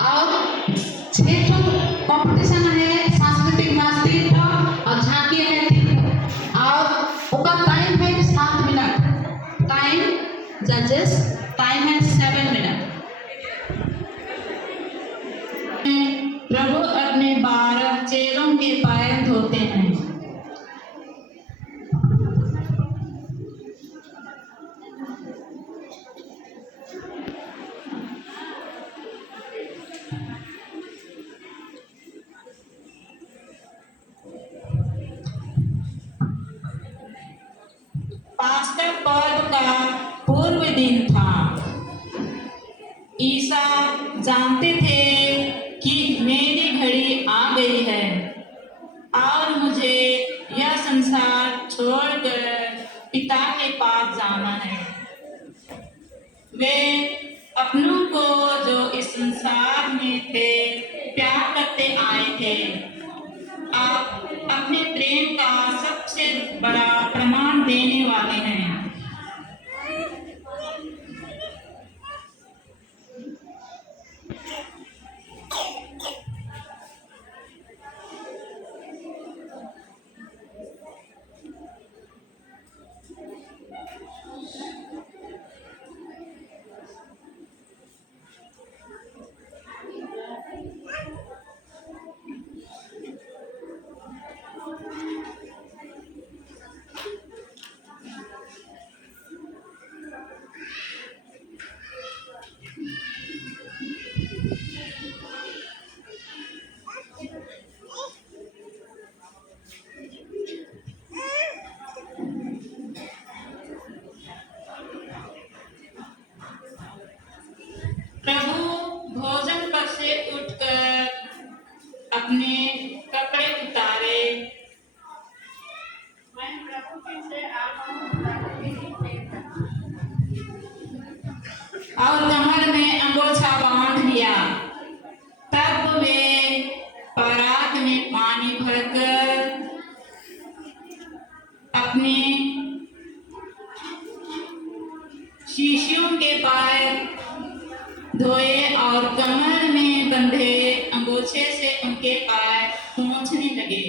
और 6 कंपटीशन है, सांस्कृतिक नाच और झांकी है 3 और उसका टाइम है 7 मिनट। टाइम जजेस टाइम है 7 मिनट। प्रभु अपने 12 चेलों के पैर धोते हैं। पास्का पर्व का पूर्व दिन था। ईसा जानते थे कि मेरी घड़ी आ गई है और मुझे यह संसार छोड़कर पिता के पास जाना है। वे अपनों को जो इस संसार में थे प्यार करते आए थे। आप अपने प्रेम का सबसे बड़ा प्रमाण देने वाले हैं। प्रभु भोजन पर से उठकर अपने कपड़े उतारे। मैं प्रभु से और कमर में अंगोछा बांध लिया। तब वे परात में पानी भरकर अपने शिष्यों के पैर धोए और कमर में बंधे अंगोछे से उनके पैर पोंछने लगे।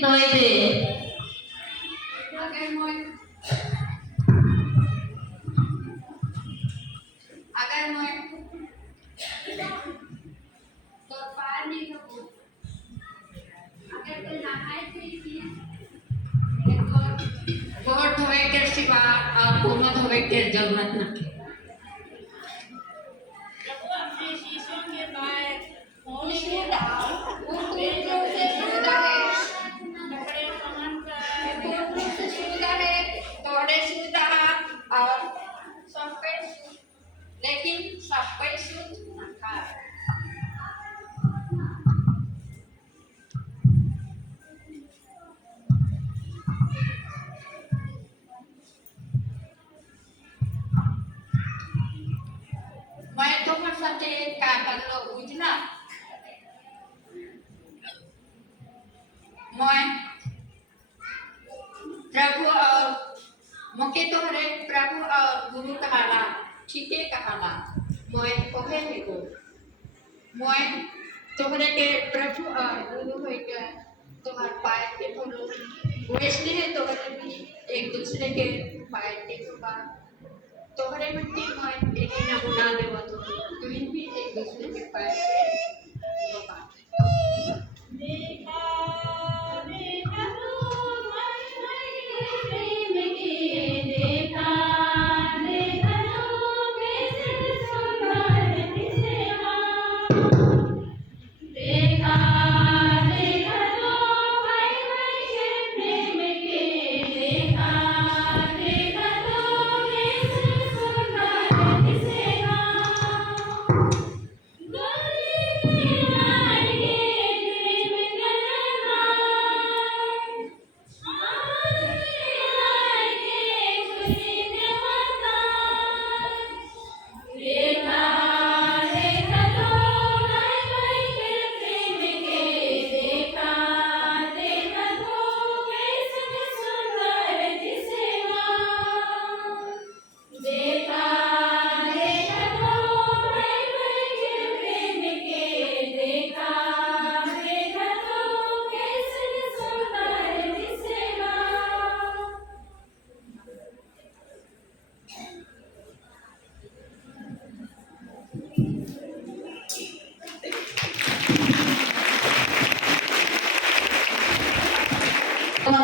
होए थे। સિવા પૂર્ણ ધોવે કે જરૂરત નથી. प्रभु अपने शीशों के बाहर होने के શું बाद પૂર્ણ से सुविधा है, कपड़े पहन कर पूर्ण से सुविधा है, थोड़े सुविधा और सब पे लेकिन सब पे शुद्ध रखा है. मैं तुम्हारे साथ क्या कर लो बुझना. मैं प्रभु और मुके तोहरे प्रभु और गुरु कहाला ठीक है कहाला. मैं कहे है को मैं तोहरे के प्रभु और गुरु होकर तुम्हारे पाए के बोलो वैसे है तोहरे भी एक दूसरे के पाए के होगा. तोहरे मिट्टी मैं एक ही नमूना देवा तो तुम भी एक दूसरे के पाए के होगा. देखा देखा तो मैं प्रेम के देखा देखा तो कैसे सुंदर दिसे देखा देखा तो भाई के प्रेम के देखा देखा तो कैसे सुंदर दिसेगा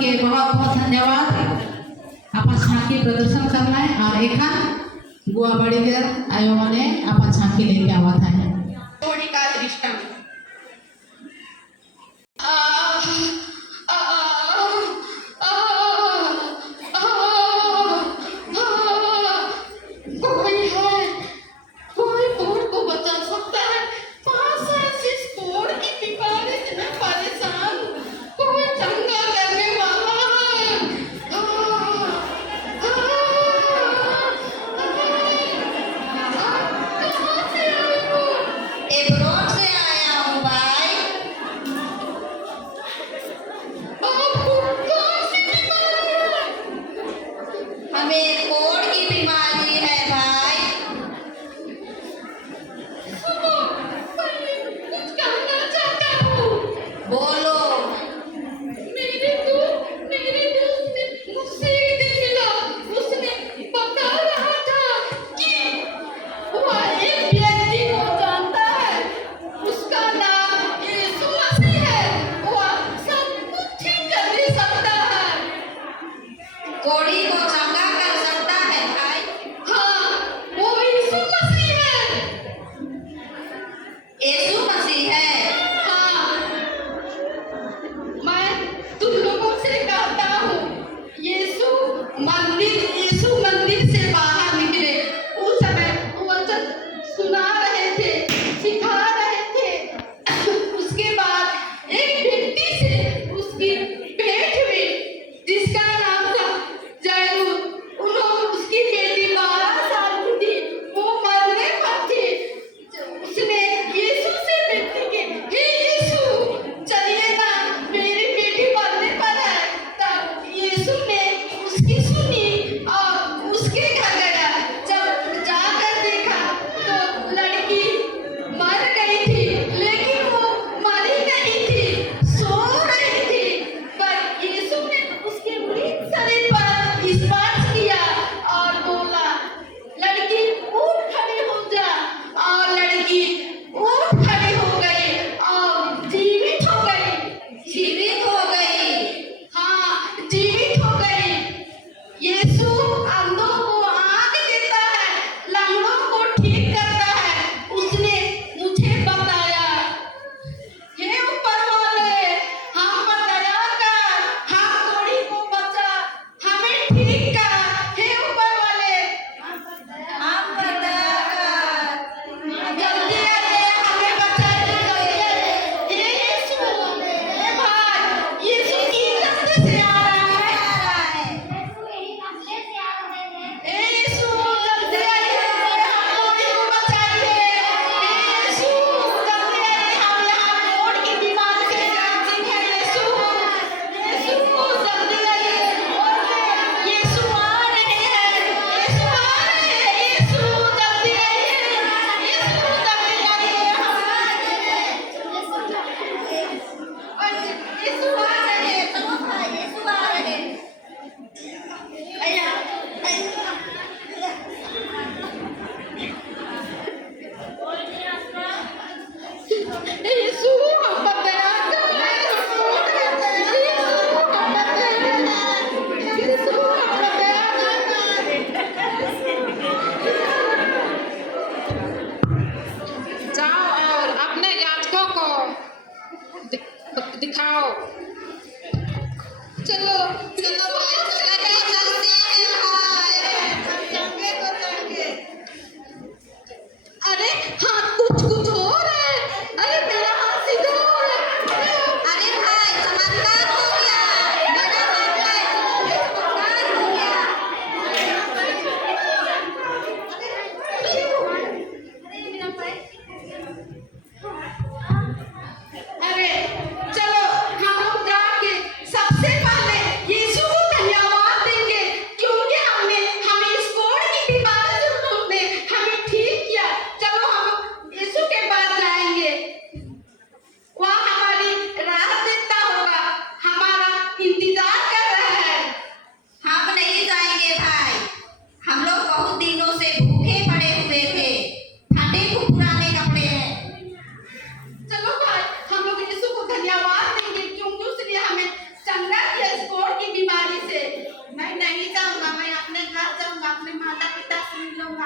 के बहुत बहुत धन्यवाद. आपण झांकी प्रदर्शन करना है और एखान गुआ बड़ी कर आयो मने आपण झांकी लेके आवत है. थोड़ी का दृष्टांत. कोई है, कोई कोड़ को बचा सकता है. पास है इस कोड़ की बीमारी से मैं परेशान. कोई चंगा करने वाला है. आप कहाँ से आए हो? एब्रोड से आया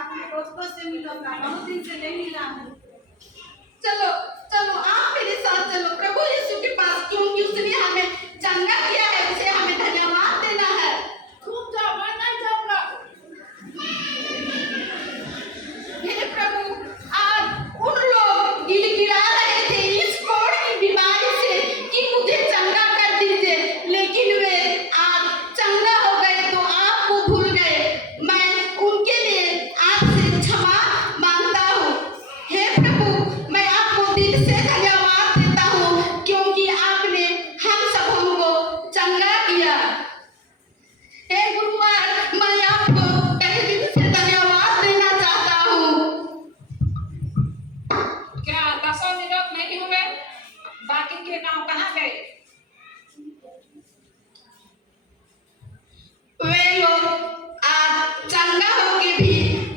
अपने दोस्तों से मिलो था, बहुत दिन से नहीं मिला हूँ। चलो चलो आप मेरे साथ चलो प्रभु यीशु के पास, क्योंकि उसने हमें चंगा किया है, उसे हमें धन्यवाद देना है। तुम जाओ, मैं नहीं जाऊंगा। हे प्रभु, आज उन लोग गिड़गिड़ा रहे थे इस कोढ़ की बीमारी से कि मुझे चंगा कर दीजिए, लेकिन वे आज चंगा हो गए तो आपको भूल गए। मैं उनके लिए आपसे क्षमा मांगता हूँ। हे प्रभु, मैं आपको दिल से धन्यवाद देता हूँ, क्योंकि आपने हम सबों को चंगा किया। हे गुरुवार, मैं आपको तहे दिल से धन्यवाद देना चाहता हूँ। क्या 10 मिनट नहीं हुए? बाकी के गांव कहाँ गए? वे लोग आज चंगा होके भी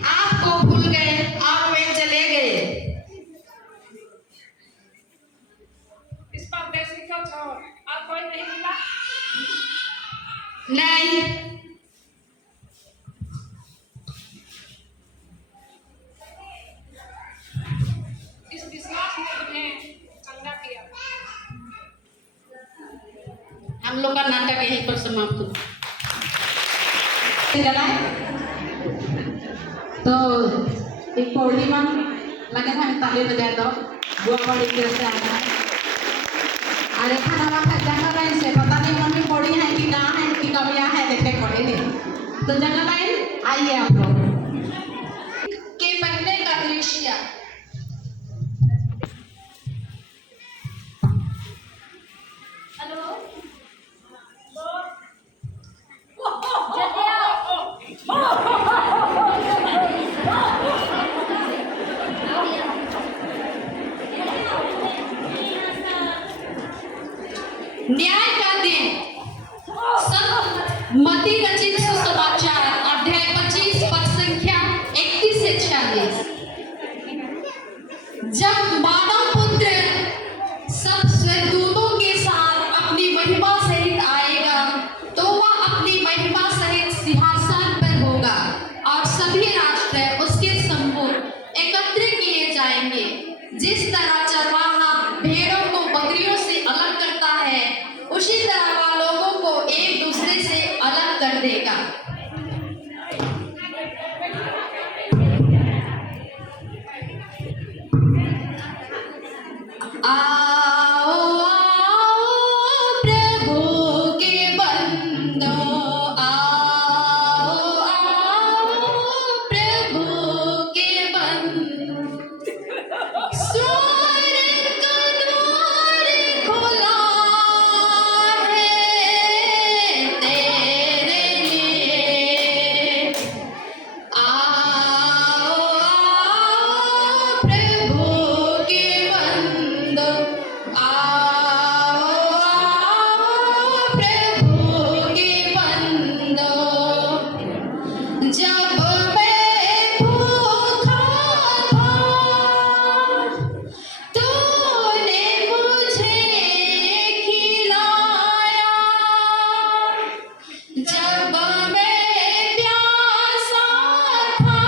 आपको भूल गए और वे चले गए। इस परदेसी को छोड़ और कोई नहीं मिला? नहीं, इस विश्वास ने तुम्हें चंगा किया। हम लोग का नाटक यहीं पर समाप्त हुआ। जलाए तो एक पौड़ी में लगे हमें ताली बजाए दो गुआबाड़ी की तरफ से आया है। अरे खाना वाला जंगल लाइन से पता नहीं मम्मी पौड़ी है कि कहाँ है कि कब यहाँ है देखने पड़ेंगे। तो जंगल लाइन आइए आप लोग। के पहले का दृश्य। न्याय का दिन। मती रचित सुसमाचार अध्याय 25 पद संख्या 31 से 46। जब मानव पुत्र सब स्वर्गदूतों के साथ अपनी महिमा सहित आएगा, तो वह अपनी महिमा सहित सिंहासन पर होगा और सभी राष्ट्र उसके सम्मुख एकत्र किए जाएंगे। जिस तरह चरवाहा भेड़ों को बकरियों से अलग करता है, उसी तरह वह लोगों को एक दूसरे से अलग कर देगा। आओ आओ प्रभु के बंदो, आओ आओ प्रभु के बंदो। स्वर्ग का द्वार खुला है तेरे लिए। आओ आओ प्रभु के बंदो, आओ आओ प्रभु के बंदो। जब मैं भूखा था, तूने मुझे खिलाया। जब मैं प्यासा था,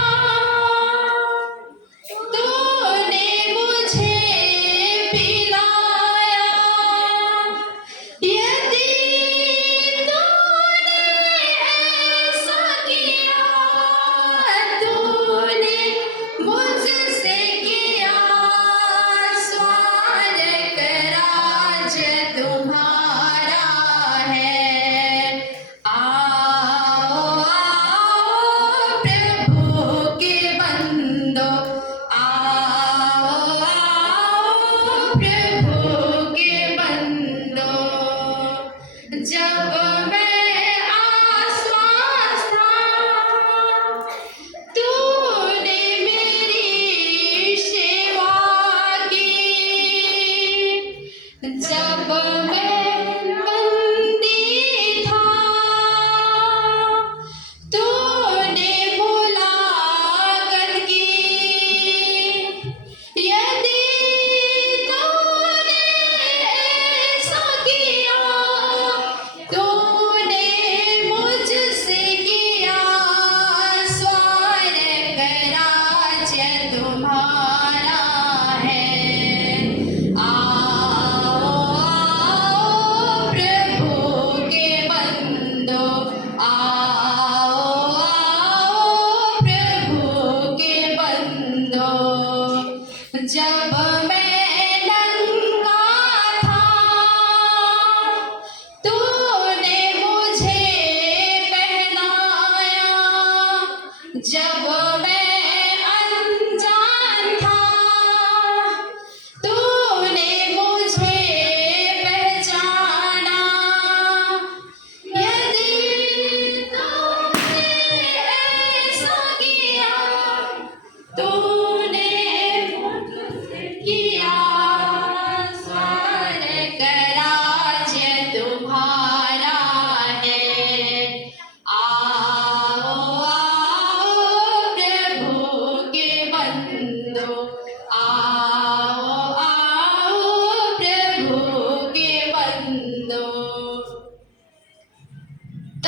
तूने मुझे पिलाया। यदि तूने ऐसा किया, तूने मुझसे किया। स्वर्ग राज तुम्हारा है। आओ आओ प्रभु के बंदो, आओ आओ प्रभु के बंदो। जब मैं आसपास था, तूने मेरी सेवा की। जब मैं बंदी था, तूने मुलाकात की। यदि तूने ऐसा किया, तो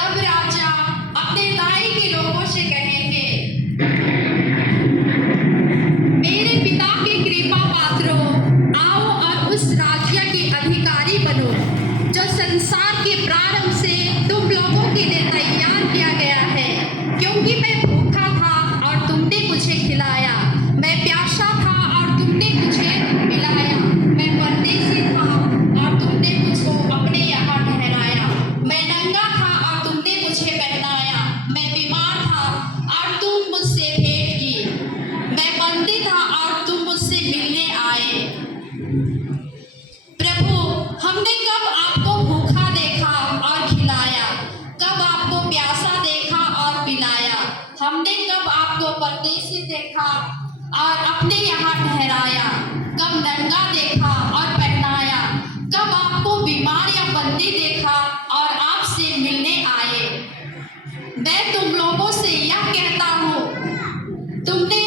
तब राजा अपने दाई के लोगों से कहेंगे, मेरे पिता के कृपा पात्रों, आओ और उस राज्य के अधिकारी बनो जो संसार के प्रारंभ से तुम लोगों के लिए तैयार किया गया है। क्योंकि मैं भूखा था और तुमने मुझे खिलाया, मैं प्यासा था और तुमने मुझे पिलाया, मैं परदेसी था और तुमने मुझको अपने यहाँ ठहराया, मैं नंगा था और तुमने मुझे पहनाया, मैं बीमार था और तुम मुझसे भेंट की, मैं बंदी था और तुम मुझसे मिलने आए। प्रभु, हमने कब आपको भूखा देखा और खिलाया, कब आपको प्यासा देखा और पिलाया, हमने कब आपको परदेसी देखा और अपने यहाँ ठहराया, कब नंगा देखा और पहनाया, कब आपको बीमार या बंदी देखा और आपसे मिलने आए। मैं तुम लोगों से यह कहता हूँ, तुमने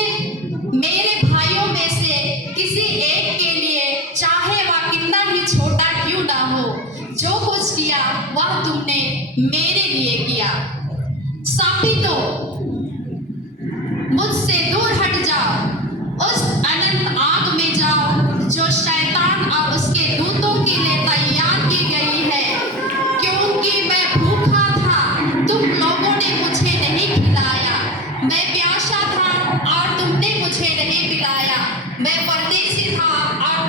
मेरे भाइयों में से किसी एक के लिए, चाहे वह कितना ही छोटा क्यों ना हो, जो कुछ किया वह तुमने मेरे लिए किया। सापितो, मुझसे दूर हट जाओ, उस अनंत आग में जाओ जो शैतान और उसके दूतों के लिए तैयार की गई है। क्योंकि मैं भूखा था, तुम लोगों ने मुझे नहीं खिलाया, मैं प्यासा था और तुमने मुझे नहीं पिलाया, मैं परदेसी था और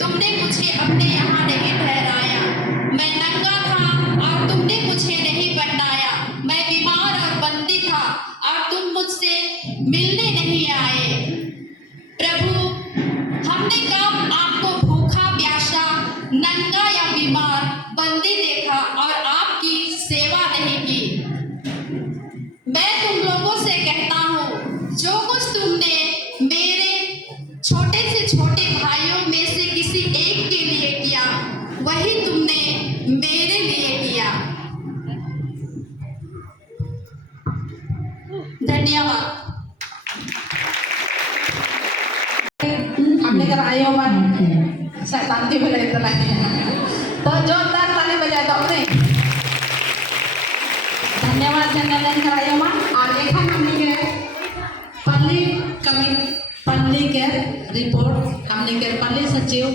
तुमने मुझे अपने यहाँ नहीं ठहराया, मैं नंगा था और तुमने मुझे नहीं पहनाया, मैं बीमार और बंदी था और तुम मुझसे मिलने नहीं आए। प्रभु, हमने कब आपको भूखा, प्यासा, नंगा या बीमार, बंदी देखा और आपकी सेवा नहीं की? मैं तुम लोगों से कहता हूँ, जो कुछ तुमने मेरे छोटे से छोटे भाइयों में से किसी एक के लिए किया, वही तुमने मेरे लिए किया। धन्यवाद। हमने कर आयो मन शैतान की बजाय तो जोरदार ताली बजाए तो अपने धन्यवाद जन्नत कर आयो मन। और एक हमने के पल्ली के रिपोर्ट हमने के पल्ली सचिव